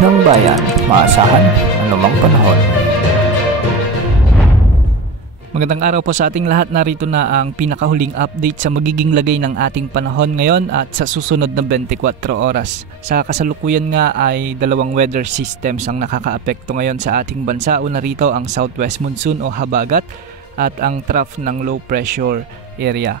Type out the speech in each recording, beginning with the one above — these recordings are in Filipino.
ng bayan, maasahan anumang panahon. Magandang araw po sa ating lahat. Narito na ang pinakahuling update sa magiging lagay ng ating panahon ngayon at sa susunod na 24 oras. Sa kasalukuyan nga ay dalawang weather systems ang nakakaapekto ngayon sa ating bansa. Una rito ang southwest monsoon o habagat at ang trough ng low pressure area.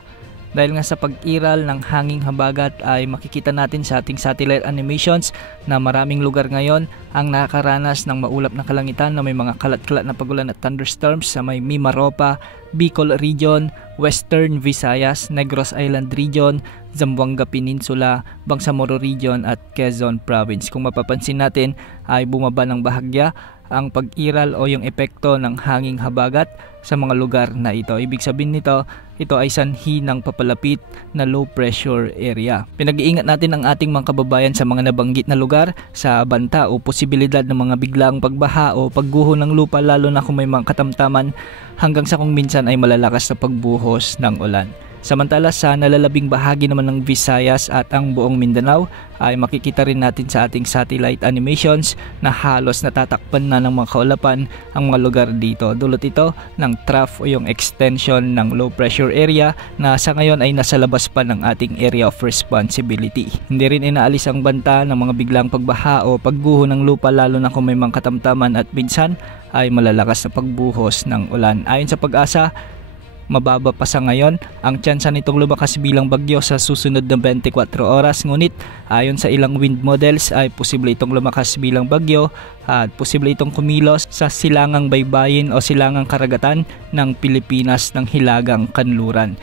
Dahil nga sa pag-iral ng hanging habagat ay makikita natin sa ating satellite animations na maraming lugar ngayon ang nakakaranas ng maulap na kalangitan na may mga kalat-kalat na pagulan at thunderstorms sa may Mimaropa, Bicol Region, Western Visayas, Negros Island Region, Zamboanga Peninsula, Bangsamoro Region at Quezon Province. Kung mapapansin natin ay bumaba ng bahagya ang pag-iral o yung epekto ng hanging habagat sa mga lugar na ito. Ibig sabihin nito, ito ay sanhi ng papalapit na low pressure area. Pinag-iingat natin ang ating mga kababayan sa mga nabanggit na lugar sa banta o posibilidad ng mga biglaang pagbaha o pagguho ng lupa, lalo na kung may mga katamtaman hanggang sa kung minsan ay malalakas na pagbuhos ng ulan. Samantala sa nalalabing bahagi naman ng Visayas at ang buong Mindanao ay makikita rin natin sa ating satellite animations na halos natatakpan na ng mga kaulapan ang mga lugar dito. Dulot ito ng trough o yung extension ng low pressure area na sa ngayon ay nasa labas pa ng ating area of responsibility. Hindi rin inaalis ang banta ng mga biglang pagbaha o pagguho ng lupa, lalo na kung may mga katamtaman at minsan ay malalakas na pagbuhos ng ulan. Ayon sa Pag-asa, mababa pa sa ngayon ang tsansa nitong lumakas bilang bagyo sa susunod na 24 oras. Ngunit ayon sa ilang wind models ay posible itong lumakas bilang bagyo at posible itong kumilos sa silangang baybayin o silangang karagatan ng Pilipinas ng Hilagang Kanluran.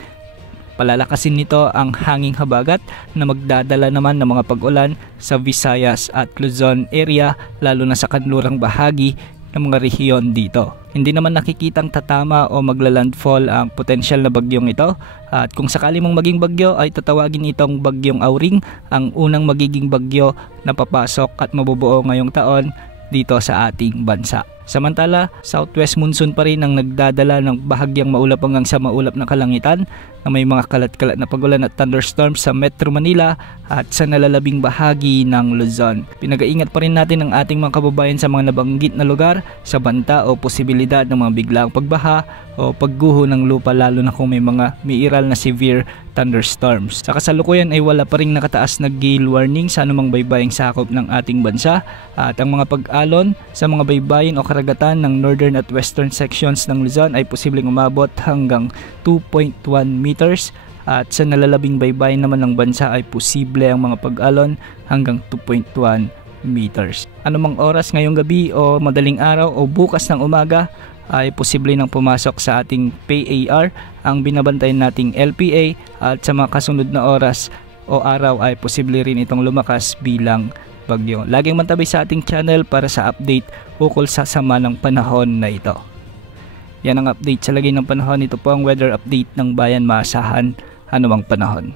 Palalakasin nito ang hanging habagat na magdadala naman ng mga pag-ulan sa Visayas at Luzon area, lalo na sa kanlurang bahagi ng mga rehiyon dito. Hindi naman nakikitang tatama o maglalandfall ang potensyal na bagyong ito, at kung sakali mong maging bagyo ay tatawagin itong bagyong Auring, ang unang magiging bagyo na papasok at mabubuo ngayong taon dito sa ating bansa. Samantala, southwest monsoon pa rin ang nagdadala ng bahagyang maulap hanggang sa maulap na kalangitan na may mga kalat-kalat na pagulan at thunderstorms sa Metro Manila at sa nalalabing bahagi ng Luzon. Pinag-iingat pa rin natin ang ating mga kababayan sa mga nabanggit na lugar sa banta o posibilidad ng mga biglaang pagbaha o pagguho ng lupa, lalo na kung may mga umiiral na severe thunderstorms. Sa kasalukuyan ay wala pa ring nakataas na gale warning sa anumang baybaying sakop ng ating bansa, at ang mga pag-alon sa mga baybayin o karagatan ng northern at western sections ng Luzon ay posibleng umabot hanggang 2.1 meters, at sa nalalabing baybayin naman ng bansa ay posible ang mga pag-alon hanggang 2.1 meters. Anumang oras ngayong gabi o madaling araw o bukas ng umaga ay posible nang pumasok sa ating PAR ang binabantayan nating LPA, at sa mga kasunod na oras o araw ay posible rin itong lumakas bilang bagyo. Laging mantabay sa ating channel para sa update ukol sa sama ng panahon na ito. Yan ang update sa lagay ng panahon. Ito po ang weather update ng bayan, maasahan anumang panahon.